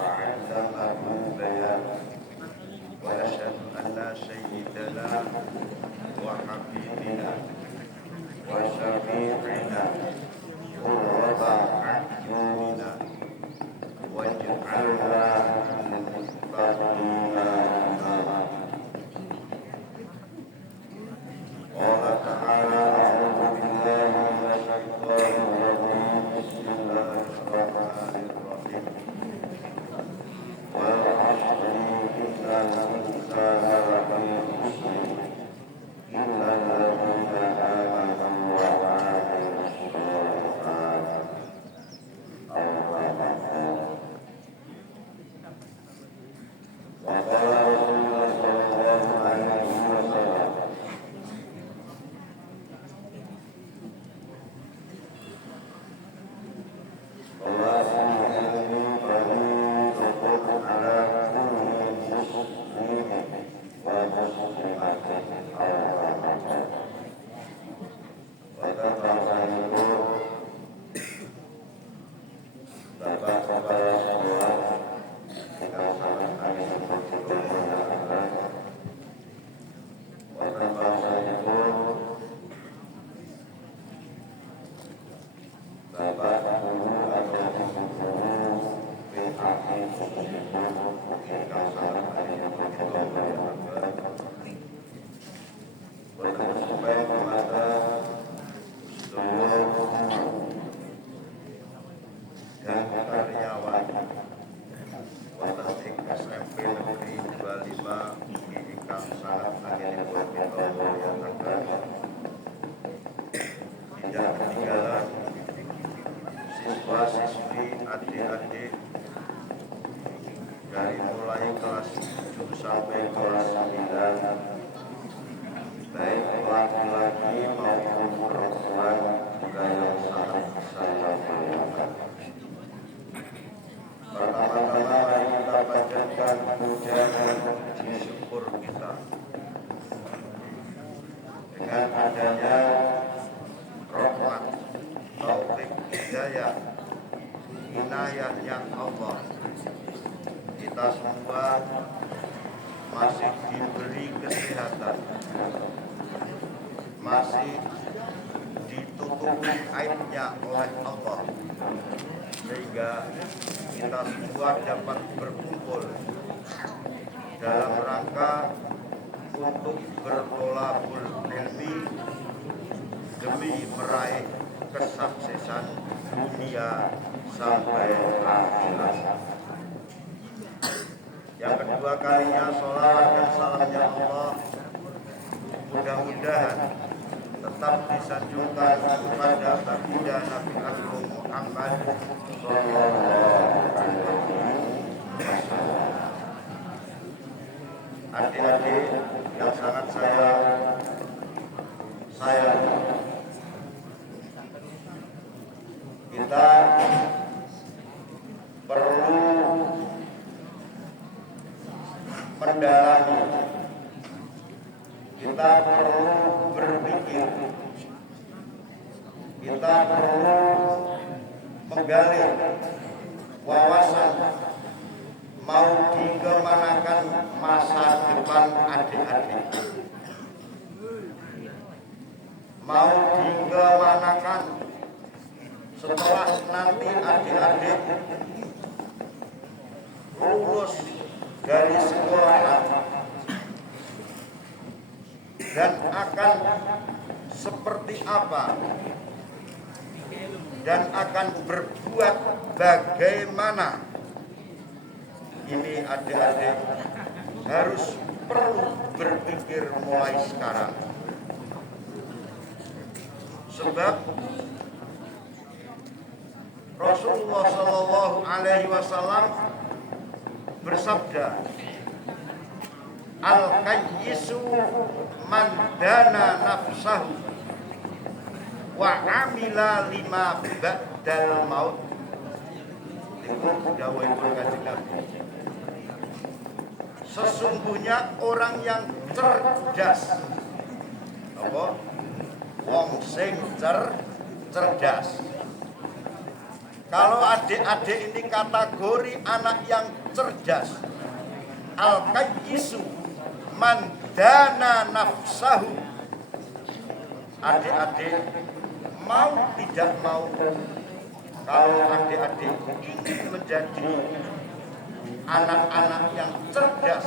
وعلمه بيان وأشهد أن سيدنا وحبيبنا وشفيعنا قرة أعيننا واجعلنا للمتقين إماما. قال تعالى أعوذ بالله من الشيطان الرجيم بسم الله الرحمن الرحيم والعصر إن الإنسان لفي خسر إلا الذين آمنوا وعملوا الصالحات أو آمنوا. وقال رسول الله صلى الله عليه وسلم siswa-siswi, adik-adik dari mulai kelas 7 sampai kelas 9, baik laki-laki maupun perempuan juga yang sangat saya muliakan. Pertama-tama mari kita panjatkan puja dan puji syukur kita dengan adanya rahmat, taufik, hidayah, inayahnya Allah. Kita semua masih diberi kesehatan, masih ditutupi aibnya oleh Allah, sehingga kita semua dapat berkumpul dalam rangka untuk bertolabul ilmi demi meraih kesuksesan dunia sampai akhirat. Yang kedua kalinya sholawat dan salamnya Allah mudah-mudahan tetap disanjungkan kepada baginda Nabi Agung Muhammad sallallahu alaihi wasallam. Adik-adik yang sangat saya kita perlu mendalami, kita perlu berpikir, kita perlu menggali wawasan mau dikemanakan masa depan adik-adik, mau dikemanakan setelah nanti adik-adik lulus dari sekolah dan akan seperti apa dan akan berbuat bagaimana. Ini adik-adik harus perlu berpikir mulai sekarang, sebab Rasulullah Shallallahu Alaihi Wasallam bersabda, al-qayyisu man dana nafsahu wa amila lima ba'dal maut. Itu dawuh Kanjeng Nabi. Sesungguhnya orang yang cerdas, apa? Wong sing cerdas Kalau adik-adik ini kategori anak yang cerdas, al-qayyisu man dana nafsahu. Adik-adik mau tidak mau, kalau adik-adik ingin menjadi anak-anak yang cerdas,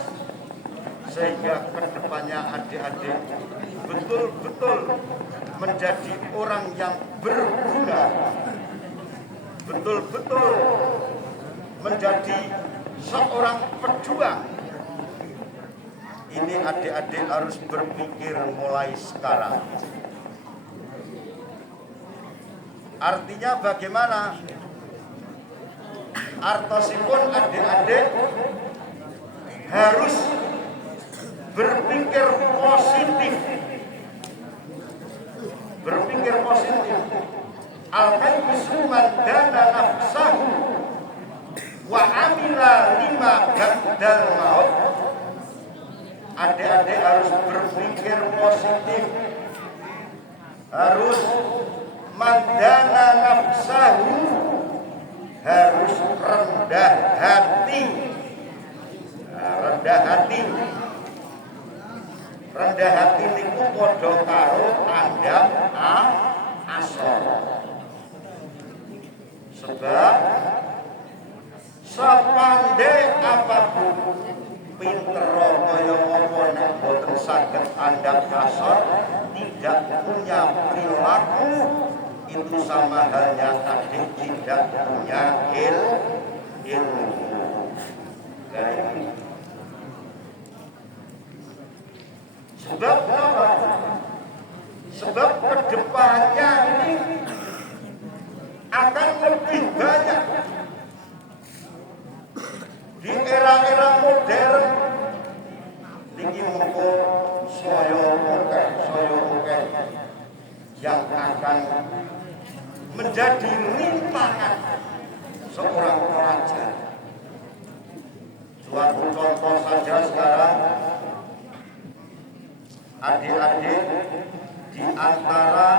sehingga kedepannya adik-adik betul-betul menjadi orang yang berguna, betul-betul menjadi seorang pejuang. Ini adik-adik harus berpikir mulai sekarang. Artinya bagaimana? Artosipun adik-adik harus berpikir positif. Berpikir positif. Al-qayyisu man dana nafsahu wa amila lima ba'dal maut. Adik-adik harus berpikir positif, harus mandana nafsahu, harus rendah hati. Rendah hati, rendah hati niku padha karo andam asor. Sebab sepandai apapun pinter kaya apa nek boten saged andam asor, tidak punya perilaku, itu sama halnya adik tidak punya ilmu. Sebab apa? Sebab kedepannya ini akan lebih banyak di era-era modern. Niki mengko saya oke yang akan menjadi rintangan seorang pelajar. Suatu contoh saja sekarang, adik-adik di antara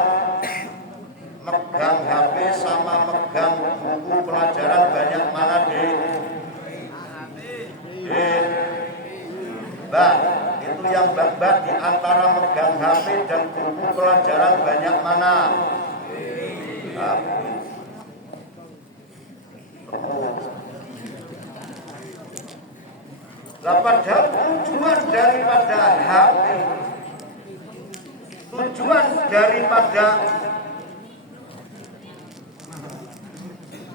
megang HP sama megang buku pelajaran banyak mana deh? Mbak, itu yang mbak di antara megang HP dan buku pelajaran banyak mana? Padahal tujuan daripada HP, tujuan daripada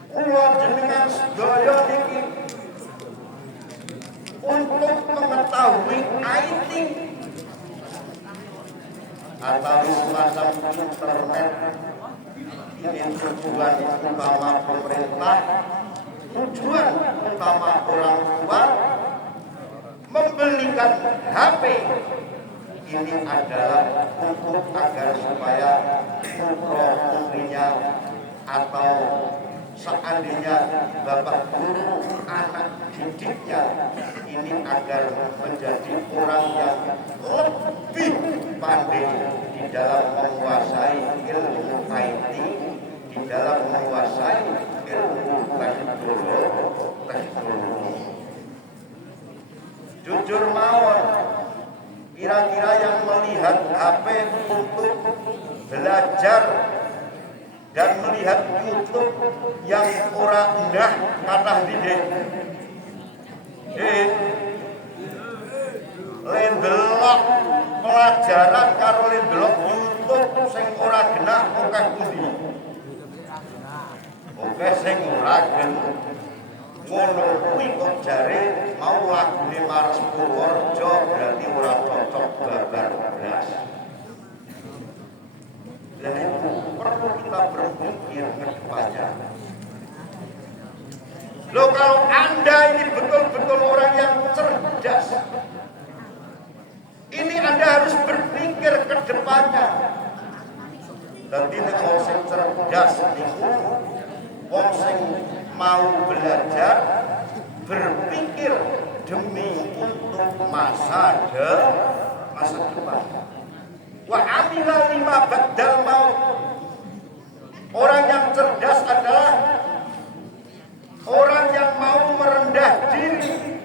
kula jenengan sedaya niki untuk mengetahui IT atau semacam internet. Ini tujuan utama pemerintah, tujuan utama orang tua membelikan HP ini adalah untuk agar supaya putra-putrinya atau seandainya bapak guru anak didiknya ini agar menjadi orang yang lebih pandai di dalam menguasai ilmu IT, di dalam menguasai ilmu teknologi. Jujur mawon, kira-kira yang melihat HP untuk belajar dan melihat YouTube yang ora endah kathah didik. Lendelok pelajaran karo lendelok YouTube sing ora genah akeh pundi. Oke sing ora genah. Ngono kuwi kok jare mau lagune Mares Purworejo berarti ora cocok babar blas. Lah itu perlu kita berpikir ke depannya. Loh, kalau Anda ini betul-betul orang yang cerdas, ini Anda harus berpikir ke depannya. Dadi nek wong sing cerdas niku wong sing mau belajar, berpikir demi untuk masa depan. Wa amila lima ba'dal maut. Orang yang cerdas adalah orang yang mau merendah diri,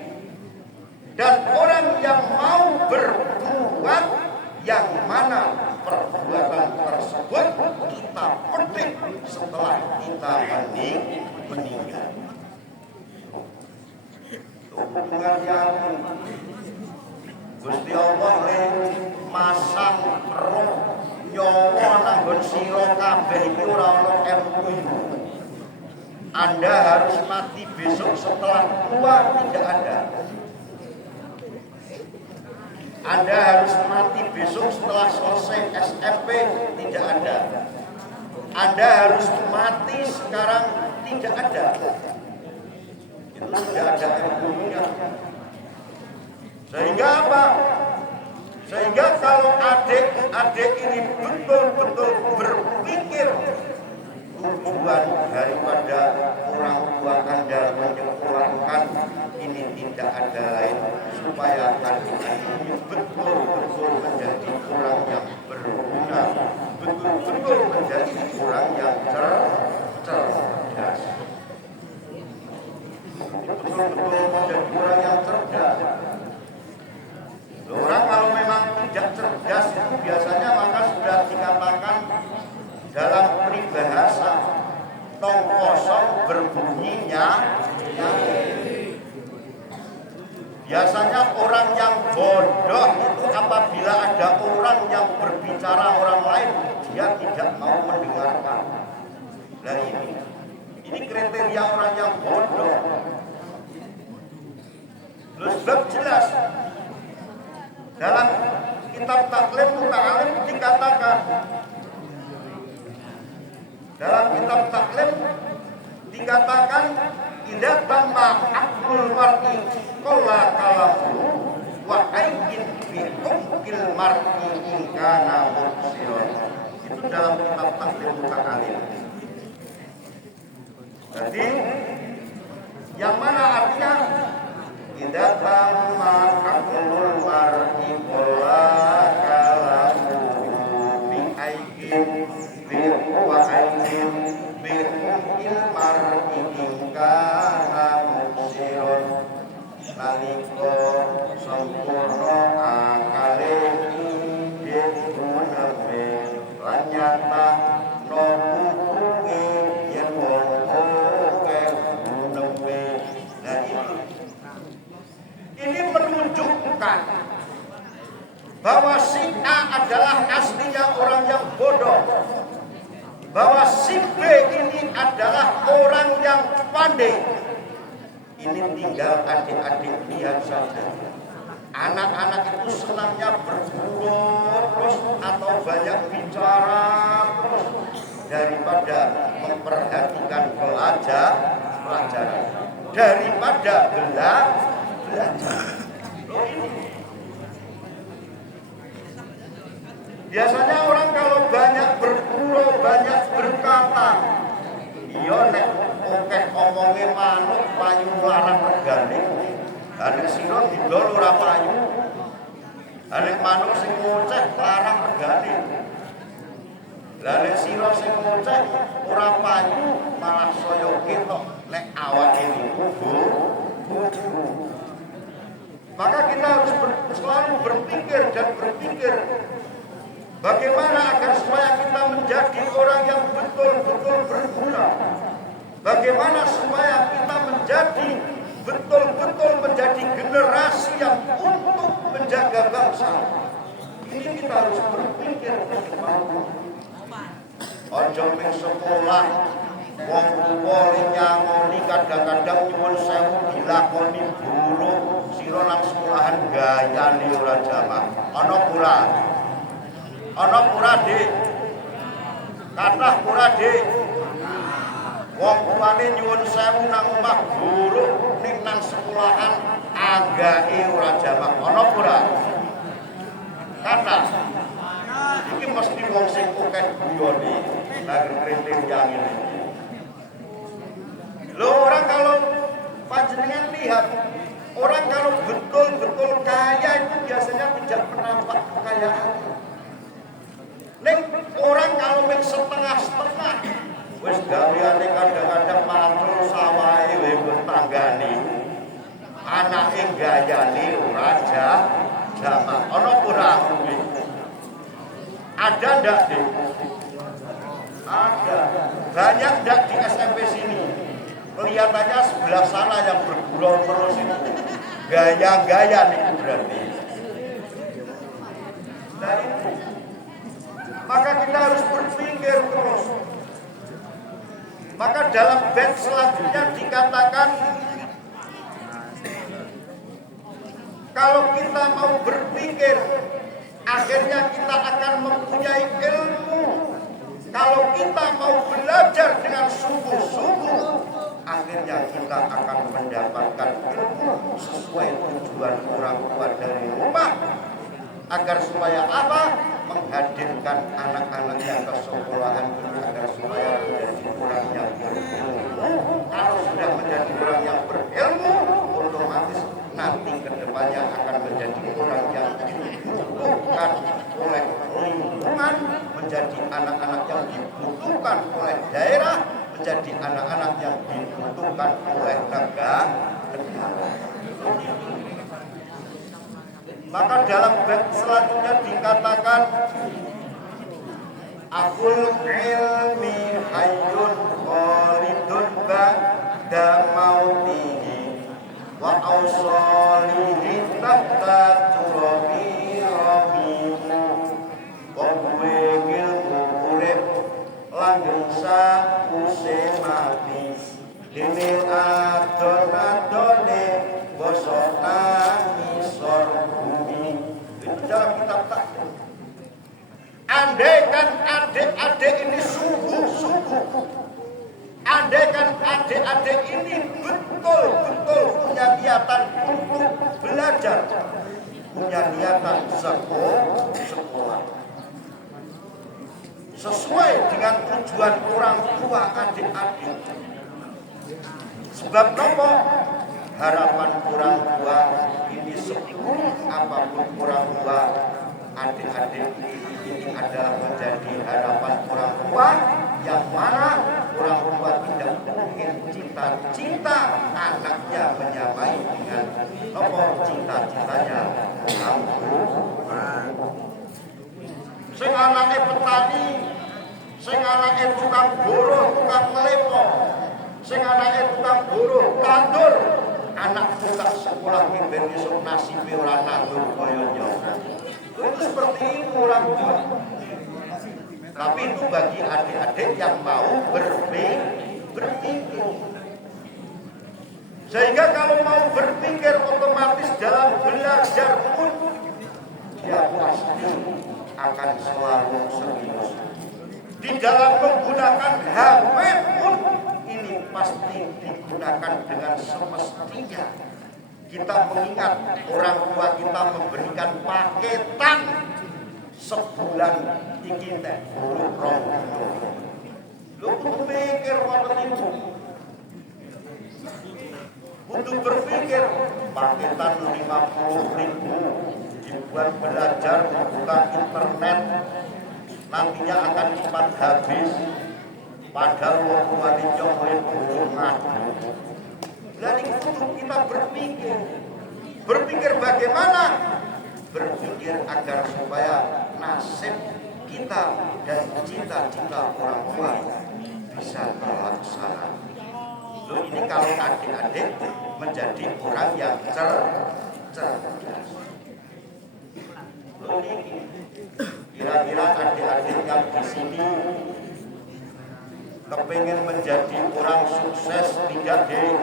dan orang yang mau berbuat yang mana perbuatan tersebut kita petik setelah kita meninggal. Hubungan yang Gusti Allah masang roh nyawa nanggon sira kabeh iki ora ono ilmu. Anda harus mati besok setelah tua, tidak ada. Anda harus mati besok setelah selesai SMP, tidak ada. Anda harus mati sekarang, tidak ada. Itu tidak ada ilmunya. Sehingga apa? Sehingga kalau adik-adik ini betul-betul berpikir tujuan daripada orang tua Anda menyekolahkan ini tidak ada lain supaya Anda ini betul-betul menjadi orang yang berguna, betul-betul menjadi orang yang cerdas, betul-betul menjadi orang yang cerdas. Orang kalau memang tidak cerdas itu biasanya maka sudah dikatakan dalam peribahasa tong kosong berbunyinya. Biasanya orang yang bodoh itu apabila ada orang yang berbicara orang lain dia tidak mau mendengarkan. Nah ini kriteria orang yang bodoh. Sebab jelas dalam kitab Taklim Muta'alim dikatakan, dalam kitab Taklim dikatakan idza tamma aqlul mar'i qalla kalamu wa ayyin bi hukmil mar'i in kana mubsiran. Itu dalam kitab Taklim Muta'alim. Jadi yang mana artinya idza tamma aqlul mar'i qalla kalamu bi ayyin bi wa ayyin bi hukmil mar'i in kana mubsiran. Nalika sampurna akale dipuname lan nyata nomunge yen wong akeh guneme. Nah ini menunjukkan bahwa si A adalah aslinya orang yang bodoh, bahwa si B ini adalah orang yang pandai. Ini tinggal adik-adik lihat saja. Anak-anak itu senangnya berburu terus atau banyak bicara terus daripada memperhatikan pelajaran, daripada belajar. Biasanya orang kalau banyak berburu, banyak berkata, iya nek oke omongnya manuk payu larang regane. Nek sira didol ora payu. Nek manuk sing ngoceh larang regane. Lah nek sira sing ngoceh ora payu malah saya ketok nek awake niku maka kita harus selalu berpikir bagaimana agar supaya kita menjadi orang yang betul-betul berguna. Bagaimana supaya kita menjadi betul-betul menjadi generasi yang untuk menjaga bangsa. Ini kita harus berpikir bagaimana. Ojo ning sekolah wong tuwa nyangoni kadang-kadang nyuwun sewu dilakoni guru sira nang sekolahan gayane ora jamaah. Ana pura? Ana pura, Dik? Kathah pura, Dik? Wong tuane nyuwun sewu nang omah guru ning nang sekolahan agake ora jamaah. Ana pura? Kathah. Iki mesti wong sing akeh guyone. Lah kriteria ngene. Loh, orang kalau panjenengan lihat, orang kalau betul-betul kaya itu biasanya tidak menampak kekayaan. Orang kalau setengah-setengah Wis gaweane kadang-kadang mantul sawahe wewe tanggane. Anake gayane ora jamak. Ana ora kuwi? Ada ndak, Dik? Ada. Banyak ndak di SMP sini? Kelihatannya sebelah sana yang bergurau terus itu. Gaya-gaya nih berarti. Nah itu. Maka kita harus berpikir terus. Maka dalam bait selanjutnya dikatakan, kalau kita mau berpikir, akhirnya kita akan mempunyai ilmu. Kalau kita mau belajar dengan sungguh-sungguh, akhirnya kita akan mendapatkan ilmu sesuai tujuan orang tua dari rumah. Agar supaya apa? Menghadirkan anak-anaknya ke sekolahan ini agar supaya menjadi orang yang berilmu. Kalau sudah menjadi orang yang berilmu, otomatis nanti kedepannya akan menjadi orang yang dibutuhkan oleh lingkungan, menjadi anak-anak yang dibutuhkan oleh daerah, menjadi anak-anak yang dibutuhkan oleh negara. Maka dalam bait selanjutnya dikatakan, Akul ilmi hayyun khalidun ba'da mautihi wa awsalihi tahta turabi rabimu wa kuwekil urip langgeng sakuse mati dene adon-adone bosok nangisor bumi. Itu dalam kitab takdir. Andaikan adik-adik ini sungguh-sungguh, andaikan adik-adik ini betul-betul punya niatan untuk belajar, punya niatan sekolah, sesuai dengan tujuan orang tua adik-adik. Sebab nopo harapan orang tua ini seburuk apapun orang tua adik-adik ini adalah menjadi harapan orang tua yang mana orang tua tidak mungkin cita-cita anaknya menyamai dengan nopo cita-citanya orang tua. Sing anake petani, sing anake tukang buruh, tukang melepo, sing anake tukang buruh, tandur, anak tukang sekolah ben isuk nasibe ora nandur kaya nyonya. Itu seperti itu orang tua. Tapi itu bagi adik-adik yang mau berpikir. Sehingga kalau mau berpikir otomatis dalam belajar pun dia pasti akan selalu serius. Di dalam menggunakan HP pun ini pasti digunakan dengan semestinya. Kita mengingat orang tua kita memberikan paketan sebulan iki teh rong. Lu pikir wonten itu. Untuk berpikir paketan 50.000 dibuat belajar membuka internet nantinya akan cepat habis. Padahal wong tuane coba ngadu. Jadi kita berpikir bagaimana? Berpikir agar supaya nasib kita dan cita-cita orang tua bisa terlaksana. Loh, ini kalau adik-adik menjadi orang yang cerdas. Loh, kira-kira adik-adik yang di sini kepingin menjadi orang sukses tidak deh?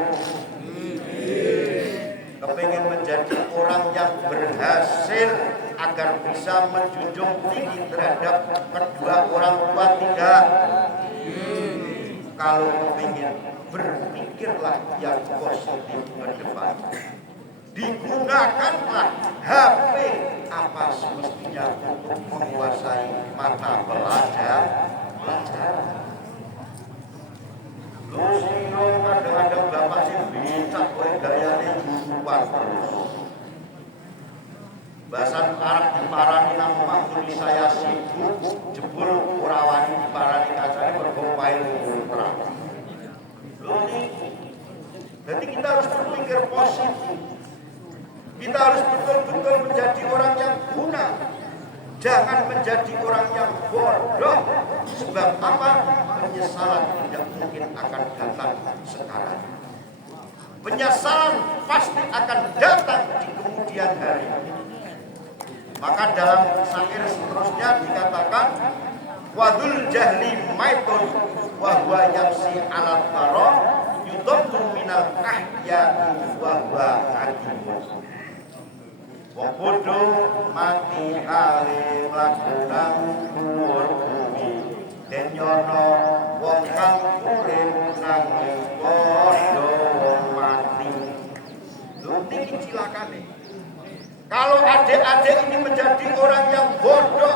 Kepingin menjadi orang yang berhasil agar bisa menjunjung tinggi terhadap kedua orang tua tidak? Kalau kepingin, berpikirlah yang positif ke depan. Digunakanlah HP apa semestinya untuk menguasai mata pelajaran. Lusino kadang-kadang bapak sih bisa oleh gayanya jujuan terus. Bahasan Arab diparani nang mampu saya sibuk jebul ora wani diparani kancane mergo pae ultra. Jadi kita harus berpikir positif. Kita harus betul-betul menjadi orang yang guna. Jangan menjadi orang yang bodoh. Sebab apa? Penyesalan tidak mungkin akan datang sekarang. Penyesalan pasti akan datang di kemudian hari. Maka dalam syair seterusnya dikatakan wadul jahli maitun wa huwa yamsi ala taro yudabtu minal ahya wa huwa adimun. Wong bodoh mati ale lakunan dhuwur bumi den nyono wong kang urip nanging padha mati. Lho iki cilakane. Kalau adik-adik ini menjadi orang yang bodoh,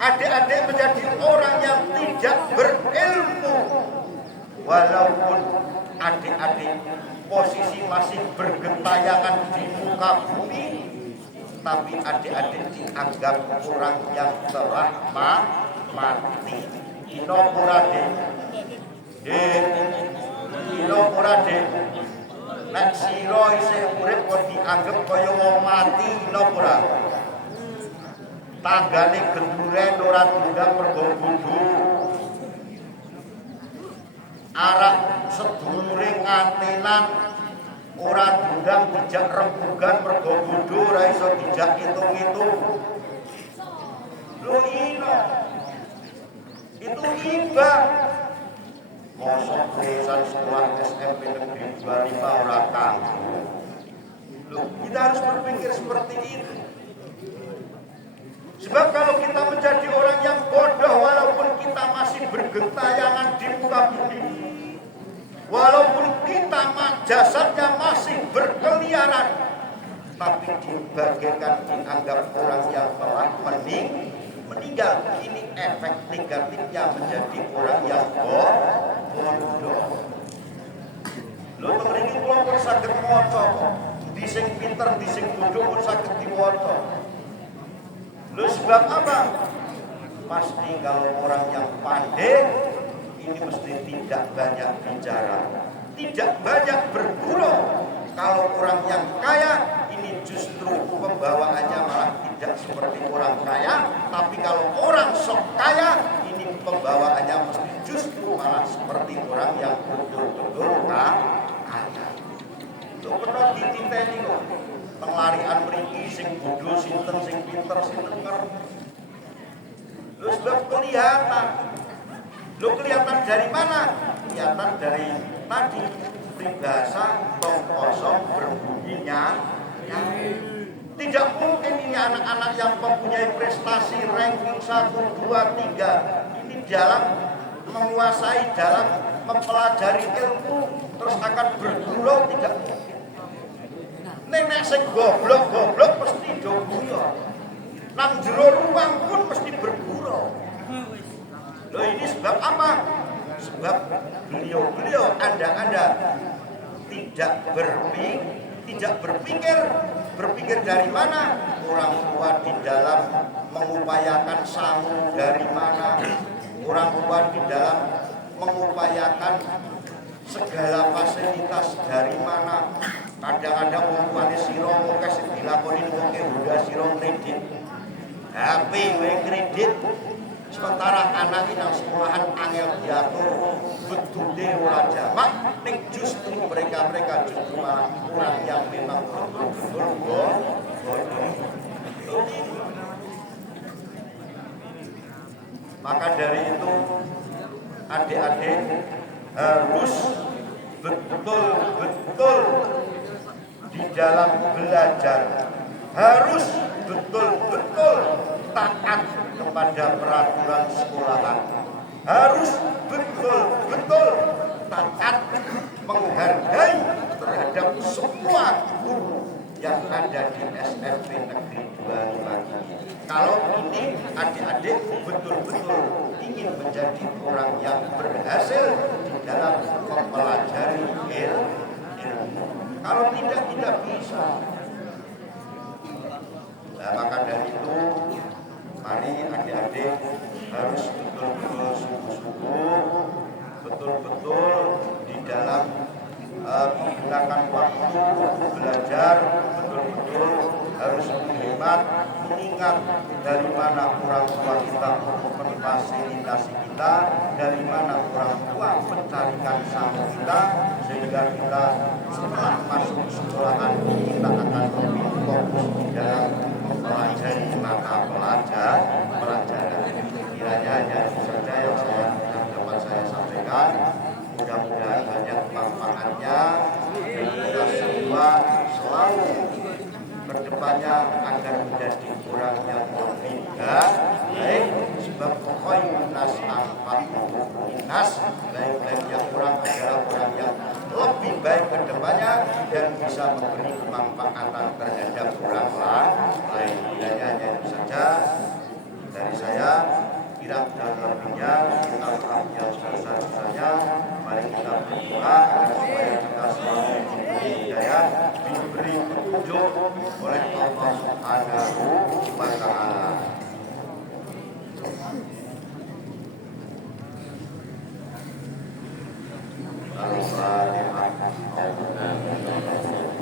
adik-adik menjadi orang yang tidak berilmu, walaupun adik-adik posisi masih bergentayangan di muka bumi, tapi adik-adik dianggap orang yang telah mati. Ino murade, ino murade. Nek sira isih urip kok dianggep kaya wong mati ino ora. Tanggane genduren ora tunggang mergo bodho. Arak sedulure ngantenan ora tunggang dijak rembugan mergo bodho ora iso dijak itung-itung. Lho ino. Itu iba. Mosok lulusan sekolah SMP Negeri 25 orang kanggo. Loh, kita harus berpikir seperti itu. Sebab kalau kita menjadi orang yang bodoh, walaupun kita masih bergentayangan di muka bumi, walaupun kita jasadnya masih berkeliaran, tapi dibagaikan dianggap orang yang telah meninggal. Ini efek negatifnya menjadi orang yang bodoh. Lho mriki kula pun saged maca, di sing pinter, di sing bodoh pun saged diwaca. Lho sebab apa? Pasti kalau orang yang pandai ini mesti tidak banyak bicara, tidak banyak bergurau. Kalau orang yang kaya ini justru pembawaannya malah tidak seperti orang kaya, tapi kalau orang sok kaya ini pembawaannya mesti justru malah seperti orang yang betul-betul kaya. Lho kena dititeni kok. Penglarian mriki sing bodho sinten, sing pinter sinten ngerti. Lho sebab kelihatan. Lho kelihatan dari mana? Kelihatan dari tadi peribahasa tong kosong berbunyinya. Tidak mungkin ini anak-anak yang mempunyai prestasi ranking 1, 2, 3 ini dalam menguasai, dalam mempelajari ilmu terus akan bergurau, tidak mungkin. Nenek sing goblok-goblok mesti do guyon. Nang jero ruang pun mesti bergurau. Loh ini sebab apa? Sebab beliau Anda tidak berpikir dari mana? Orang tua di dalam mengupayakan sangu dari mana? Orang tua di dalam mengupayakan segala fasilitas dari mana? Kadang-kadang wong tuane sira mengke sing dilakoni mengke udah sira kredit. HP wae kredit. Sementara anak nang sekolahan angel diatur, betule ora jamak, ning justru mereka justru malah orang yang memang betul-betul bodoh. Maka dari itu adik-adik harus betul-betul di dalam belajar, harus betul-betul taat kepada peraturan sekolahan, harus betul-betul taat menghargai terhadap semua guru yang ada di SMP Negeri 25. Kalau ini adik-adik betul-betul ingin menjadi orang yang berhasil di dalam mempelajari ilmu. Kalau tidak bisa. Nah, maka dari itu mari adik-adik harus betul-betul sungguh-sungguh, betul-betul di dalam menggunakan waktu belajar, betul-betul harus menghemat, mengingat dari mana orang tua kita memfasilitasi kita, dari mana orang tua mencarikan sama kita, sehingga kita setelah masuk sekolahan kita akan lebih fokus di dalam mempelajari mata pelajaran. Kiranya hanya itu saja yang dapat saya sampaikan. Mudah-mudahan banyak manfaatnya dan kita semua selalu kedepannya agar menjadi orang yang lebih baik, sebab khairun nas anfa'uhum nas, baik-baiknya orang adalah orang yang lebih baik kedepannya dan bisa memberi kemanfaatan terhadap orang lain. Hanya itu saja dari saya. Kira dan lebihnya kita punya besar-besarnya. Mari kita berdoa agar supaya kita selalu diberi hidayah, diberi petunjuk oleh Allah Subhanahu wa Ta'ala. Wassalamualaikum warahmatullahi wabarakatuh.